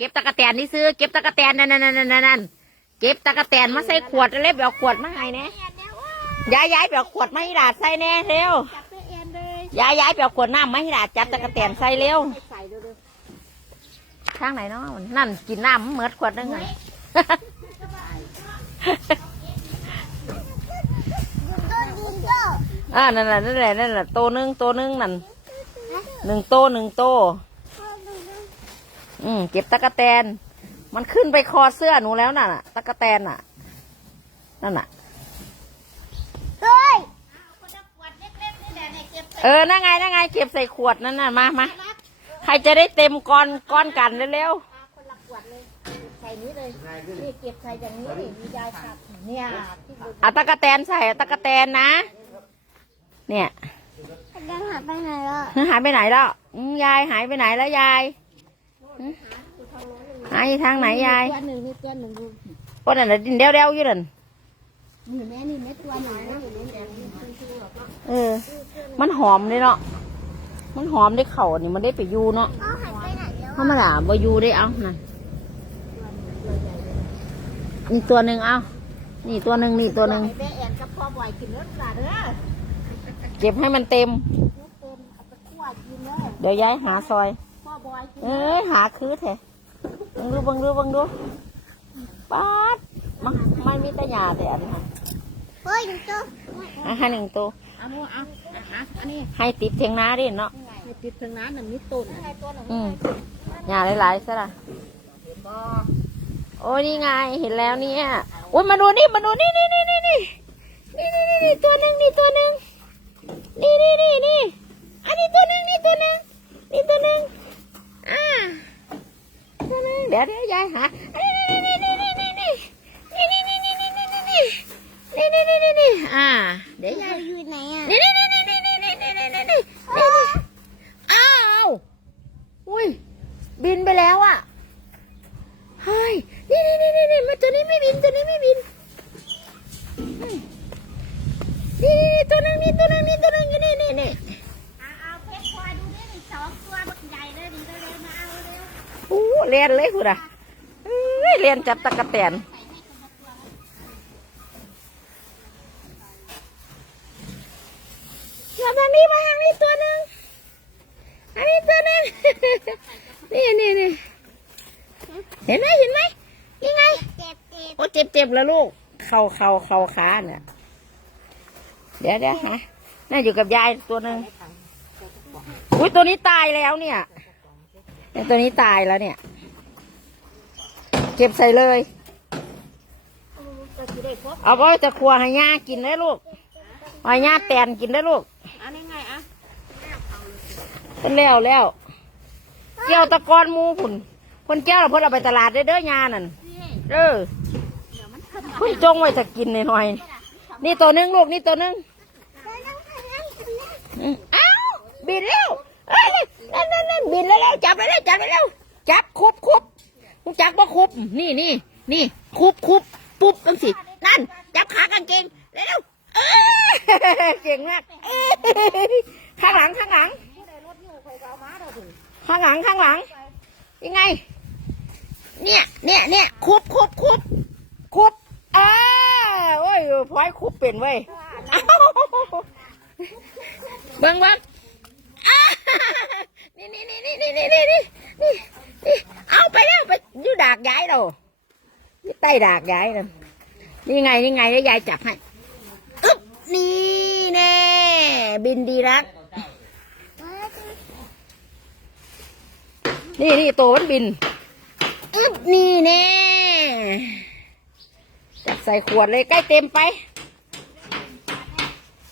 เก็บตะกะแตนนี่ซื้อเก็บตะกะแตนนั่นนั่นนั่นนั่นนั่นเก็บตะกะแตนมาใส่ขวดเร็วไปเอาขวดมาให้แน่ย้ายย้ายไปเอาขวดมาให้หลาดใส่แน่เร็วย้ายย้ายไปเอาขวดน้ำมาให้หลาดจับตะกะแตนใส่เร็วใส่เร็วทางไหนเนาะนั่นกินน้ำเหมือดขวดนึงไงอ่านั่นแหละนั่นแหละนั่นแหละโตนึงโตนึงนั่นหนึ่งโตหนึ่งโต อืมเก็บตะกะแตน มันขึ้นไปคอเสื้อหนูแล้วน่ะน่ะตะกะแตนน่ะ นั่นน่ะเฮ้ยเออนั่งไงนั่งไง เก็บใส่ขวดนั่นน่ะมามาใครจะได้เต็มก้อนก้อนกันเร็วคนละขวดเลยใส่นี้เลยนี่เก็บใส่อย่างนี้นี่มียายขับเนี่ยที่ๆเอาตะกะแตนใส่เอาตะกะแตนนะ เนี่ย ยังหาไปไหนล่ะหายไปไหนแล้วอืมยายหายไปไหนแล้วยาย หึหายทางไหนยายตัวหนึ่งนี่ตัวหนึ่งดูโอ้นั่นน่ะดินเดียวๆอยู่นั่นนี่แม่นี่แม่ตัวหนึ่งนะอยู่นี่เออ มันหอมเลยเนาะ มันหอมได้เข่านี่มันได้ไปอยูเนาะอ๋อหายไปไหนแล้วธรรมดาบ่อยูได้เอานั่นนี่ตัวหนึ่งเอา นี่ตัวหนึ่งนี่ตัวหนึ่งแม่แอนกับพ่อบ่อยกินแล้วจ้ะเด้อเก็บให้มันเต็มเต็มเอาไปคั่วกินเลยเดี๋ยวย้ายหาซอยพ่อ บอยกินเอ้ยหาคือแท้บังดูบังดูบังดูป๊าดมันมันมีแต่หยาแต่อันนั้นเฮ้ยดูตัวอะให้หนึ่งตัวเอาโมเอาอะอันนี้ให้ติดเทียงนาดิเนาะให้ติดถึงน้ำหนึ่งนิดตุ่นตัวหนึ่งอืมหยาหลายๆซะละบ่โอ้ยนี่ไงเห็นแล้วเนี่ยโอ้ยมาดูนี่มาดูนี่นี่นี่นี่นี่นี่นี่นี่นี่ตัวหนึ่งนี่ตัวหนึ่งนี่นี่นี่นี่อันนี้ตัวหนึ่งนี่ตัวหนึ่งนี่ตัวหนึ่งอ่าตัวหนึ่ง เดี๋ยวเดี๋ยวยายหาอันนี้นี่นี่นี่นี่นี่นี่นี่นี่นี่นี่นี่นี่นี่นี่นี่นี่นี่อ่า เดี๋ยวยายอยู่ไหนอะนี่นี่นี่นี่นี่นี่นี่นี่นี่นี่นี่อ้าวอุ้ยบินไปแล้วอะเฮ้ยนี่นี่นี่นี่นี่มาตัวนี้ไม่บินตัวนี้ไม่บินมนี่นี่นี่ตัวนึงนี่ตัวนึงนี่ตัวนึงนี่นี่นี่ เอาเอาเพชรพลอยดูดิสองตัวบักใหญ่เลยดีเลยมาเอาเร็ว โอ้เรียนเลยคุณอะเอ้ยเรียนจับตะกะแตนมาทางนี้มาทางนี้ตัวหนึ่งอันนี้ตัวหนึ่งนี่นี่นี่เห็นไหมเห็นไหมยังไงเจ็บเจ็บโอ้เจ็บเจ็บแล้วลูก เข่าเข่าเข่าขาเนี่ยเดี๋ยวเดี๋ยวฮะน่าอยู่กับยายตัวหนึ่งอุ้ยตัวนี้ตายแล้วเนี่ยเนี่ยตัวนี้ตายแล้วเนี่ย เก็บใส่เลยก็จะได้ครบเอาไปจะครัวให้ย่ากินได้ลูกให้ย่าแตนกินได้ลูกอันนี้ไงอะเป็นแล้วแล้วเกี่ยวตะกอนหมูผุนคนเกี่ยวเราเพิ่นเอาไปตลาดได้อเด้อยานั่นเด้อเพิ่นจงไว้จะกินหน่อยๆนี่ตัวหนึงลูกนี่ตัวหนึงอืมอ้าวบินแล้วเอ้ยนั่นนั่นนั่นบินแล้วแล้วจับไปแล้วจับไปแล้วจับคุบคุบ มึงจับว่าคุบนี่นี่นี่คุบคุบปุ๊บจังสินั่น จับขากางเกงเร็วเอ้ยเก่งมากข้างหลังข้างหลัง ข้างหลังข้างหลัง ยังไง เนี่ยเนี่ยเนี่ยคุบคุบคุบคุบอ่าโอ้ยพลอยคุบเป็นเว้ยอ้เบิ่งเบิ่งอ่นี่นี่นี่นี่นี่นี่นี่นี่ ยู่ดากย้ายเราอยู่ใต้ดากย้ายเรานี่ไงนี่ไงแล้วยายจับให้อึ๊บนี่แน่บินดีรัก นี่นี่ตัวมันบินอึ๊บนี่แน่จับใส่ขวดเลยใกล้เต็มไป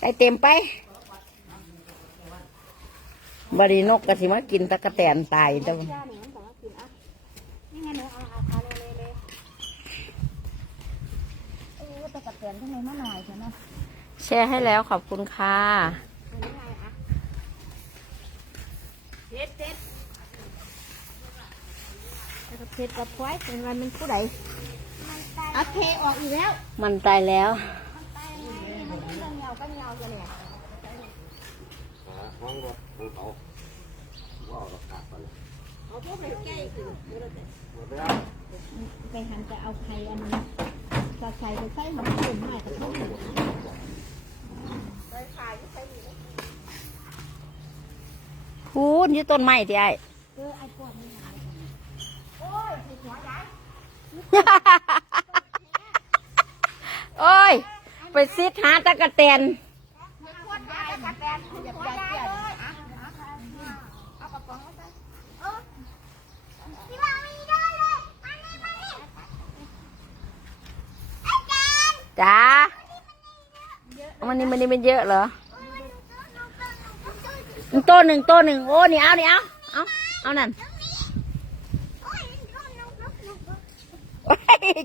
ใกล้เต็มไปบดีนกกระสิมากินตะกะแตนตายจ้า ขียนข้างในมาหน่อยเถอะนะแชร์ให้แล้วขอบคุณค่ะเพชรเพชรแล้ก็เพชรกับพลอยเป็นไรมันผู้ใดอัพเพออกอีกแล้ว มันตายแล้วไปหันจะเอาใครอันนี้ จะใส่ไปใส่หมันกลุ่มหน่อยกับเขาพูนยี่ต้นไม้ที่ไอ้เออไอ้พวกนี้หายโอ้ย ไปซิดหาตะกะแตน จ้ามันนี่มันนี่มันเยอะเหรอต้นหนึ่งต้นหนึ่งโอ้นี่เอานี่เอาเอาเอานั่น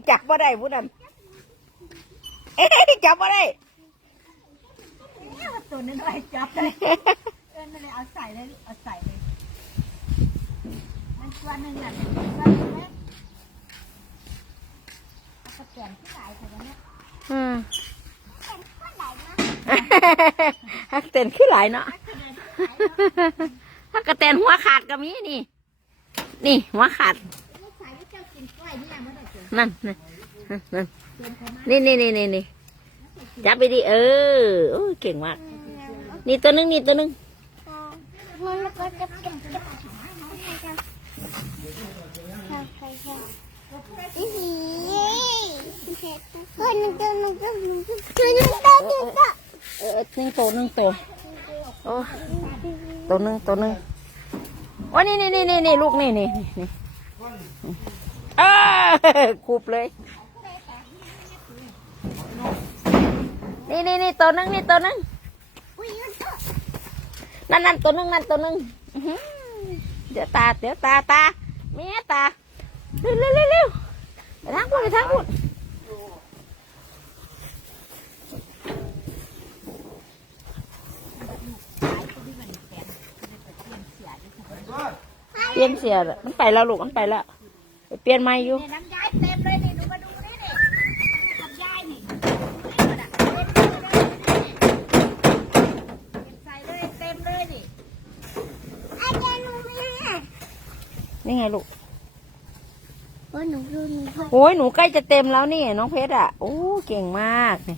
จับมาได้ผู้นั้นเอ้ยจับมาได้ตัวนึงไอ้จับเลยเออนั่นเลยเอาใส่เลยเอาใส่เลยมันตัวหนึ่งน่ะตัวนึ่งเลยเอากระแกนที่ไหนใส่กันเนี่ย อืมฮักเต้นขึ้นหลายเนาะฮักกระแตนหัวขาดก็มีนี่ นี่หัวขาด นั่นนั่นนี่นี่นี่นี่นี่จับไปดิเออโอ้เก่งมาก นี่ตัวนึงนี่ตัวนึงมันก็จะเป็นอีหีเฮ้ยนึกนึ กนึกนึกนึกนึกนึกนึกนึกเออหนึ่งตัวหนึ่งตัวโอ้ตัวหนึ่งตัวหนึ่งโอ้นี่นี่นี่นี่นี่ลูกนี่นี่นี่เออคูบเลย นี่นี่นี่ตัวนึงนี่ตัวนึงนั่นนั่นตัวนึงนั่นตัวนึงเดี๋ยวตาเดี๋ยวตาตาเมียตา เร็วเร็วเร็วเร็วไปทางพูดไปทางพูดเปลี่ยนเสียแล้วมันไปแล้วลูกมันไปแล้วไปเปลี่ยนใหม่อยู่เนี่ยน้ำยายเต็มเลยนี่หนูมาดูนี่นี่น้ำยายนี่นี่หมดอะเต็มเลยนี่ใส่เลยเต็มเลยนี่อาจารย์หนูไม่ให้ นี่ไงลูกโอ้หนูดูหนู โอ้ยหนูใกล้จะเต็มแล้วนี่น้องเพชรอะโอ้เก่งมากนี่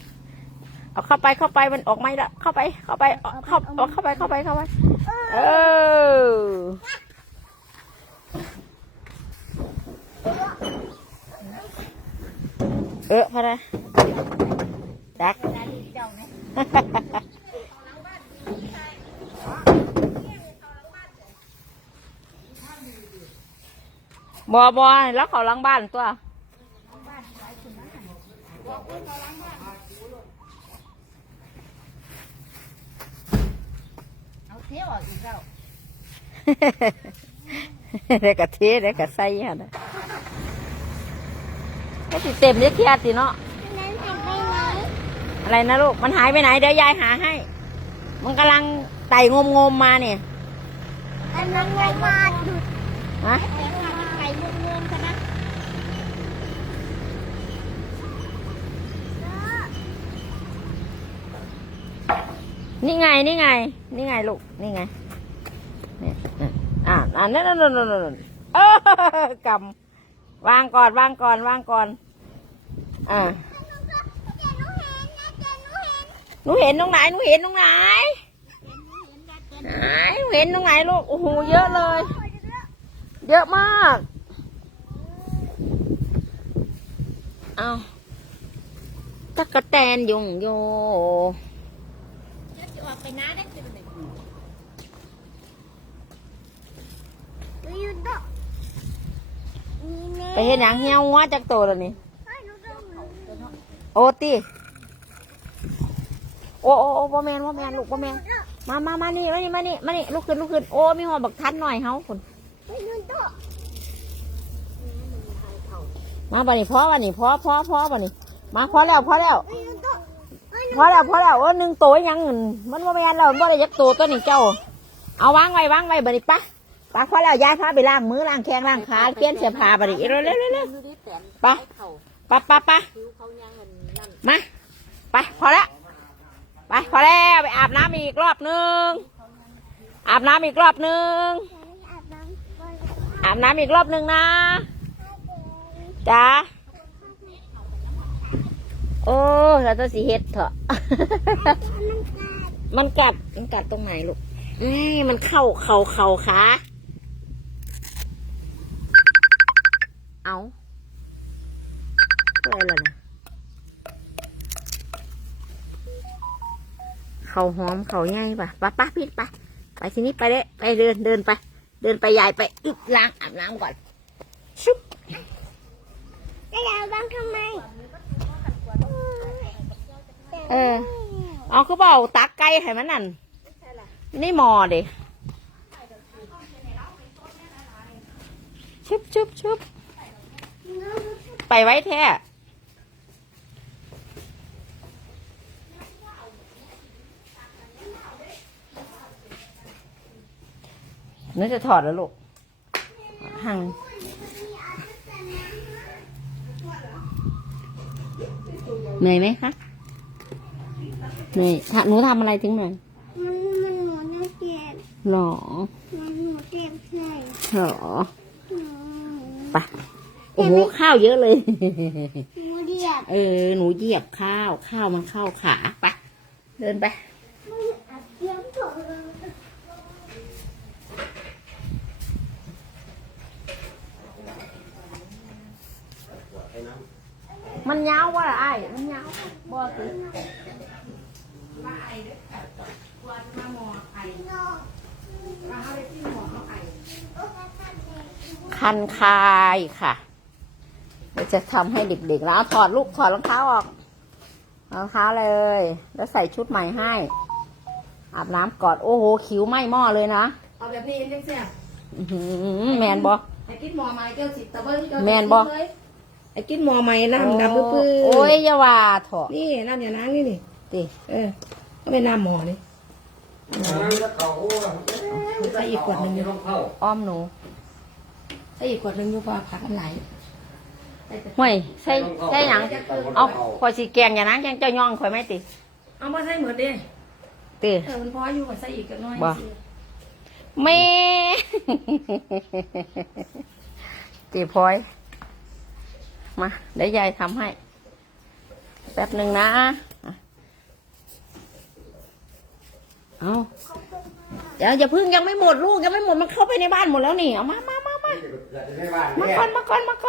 เอาเข้าไปเข้าไปมันออกไม่ละเข้าไปเข้าไปเข้าเอาเข้าไปเข้าไปเข้าไปเออเออพอได้ดัก บอบอแล้วเขาหล้างบ้านตัวเอาเที่ยวออกอีกแล้วเด็กกะเทเด็กกะใส่ฮะนะก็ติเต็มเยอะแยะติเนาะนั้นหายไปไหนอะไรนะลูก มันหายไปไหน เดี๋ยวยายหาให้ มันกำลังไต่งมงมๆมาเนี่ยอันนั้นไงมาดูฮะ ไก่งงๆกันนะ นี่ไงนี่ไง นี่ไงลูกนี่ไงเนี่ยอ่าอ่านั่นนั่นนั่นนั่นนั่นเออกำวางก่อนวางก่อนวางก่อน อ่าหนูเห็นตรงไหนหนูเห็นตรงไหนไหนูเห็นตรงไหนลูกโอ้โหเยอะเลย เยอะมากเอาตะกะแตนยงโย จะออกไปน้าได้จะเป็นดูยูโตนี่แม่ไปเห็นหยังเหี่ยวหัวจากโตแล้วนี่ โอตีโอ้โอ้โอ้บ่แมนบ่แมนลูกบ่แมนมามามานี่ มานี่ มานี่ มานี่ ลุกขึ้น ลุกขึ้น โอ้ มีหัวบักทันหน่อยเฮาคุณมาบ่นี่พ่อบ่นี่พ่อพ่อพ่อบ่นี่มาพอแล้วพอแล้ว พอแล้วพอแล้วเออหนึ่งโตยังเงินมันบ่แมนแล้วบ่ได้ยักโตตัวนี่เจ้า เอาวางไว้วางไว้บ่นี่ปะปะพอแล้วยายพาไปล้างมือล้างแข้งล้างขาเปลี่ยนเสื้อผ้าบ่นี่เร็วเร็วเร็วเร็วดูดิแตนไปเขาปะปะปะคิ้วเขายังเงินนั่นมาไปพอแล้วไปพอแล้วไปอาบน้ำอีกรอบหนึงอาบน้ำอีกรอบหนึงอาบน้ำอาบน้ำอีกรอบหนึ่งนะจ้าโอ้เราต้องสีเฮ็ดเถอะ มันกัด มันกัดตรงไหนลูกนี่มันเข้าเข่าเข่าขาเอาอะไรล่ะนะเข่าหอมเข่าใหญ่ปะปะปะพี่ปะไปทีนี้ไปเลยไปเดินเดินไป เดินไปยายไปอึบล้างอาบน้ำก่อนชุบจะยาวบ้างทำไม เออ เอาคือเปล่าตักไก่ให้มันนั่นนี่หมอเด็ชุบชุบชุบไปไว้แท้น่าจะถอดแล้วลูกหังเหนื่อยไหมคะ นื่อยถ้าหนูทำอะไรถึงเหนื่อยมันมันหนูน่าเกลียดหรอมันหนูเจ็บใส่หรอหนูไปโอ้โหข้าวเยอะเลยหนูเดียดเออหนูเหยียบข้าว ข้าวมันเข้าขาไปเดินไปอัดเยี่ย มของเรามันยาวว่ะไอ้ายมันยาวบอสิคันคายค่ะเดี๋ยวจะทำให้เด็กๆแล้วเอาถอดลูกถอดรองเท้าออกรองเท้าเลย แล้วใส่ชุดใหม่ให้ อาบน้ำกอดโอ้โหคิ้วไหม้หม้อเลยนะเอาแบบนี้จังเสียอื้อหือแมนบอ ไอ้กินหมอใหม่เจ้าสิตะเบิ้งเจ้าแม่นบ่ไอ้กินหมอใหม่น้ำดำปื้อๆโอ้ยอย่าว่าเถอะนี่น้ำยาล้างนี่นี่ ติเออ ก็เป็นน้ำหมอนี่ใส่อีกขวดหนึ่งอยู่อ้อมหนูใส่อีกขวดหนึ่งอยู่เพราะว่าผักมันไหลห่วยใช่ใช่หยังเอาข่อยสิแกงอย่างนั้นแกงเจ้าย่องข่อยไหม่ติ เอามาใส่เหมือนเด้ติเออมันพออยู่กับใส่อีกกันน้อยบ่แม่ตีพลอยมาเดี๋ยวยายทำให้ แป๊บหนึ่งนะ เอาเดี๋ยวอย่าพึ่งยังไม่หมดลูกยังไม่หมดมันเข้าไปในบ้านหมดแล้วนี่เอามามามามามาก่อนมาก่อนมาก่อน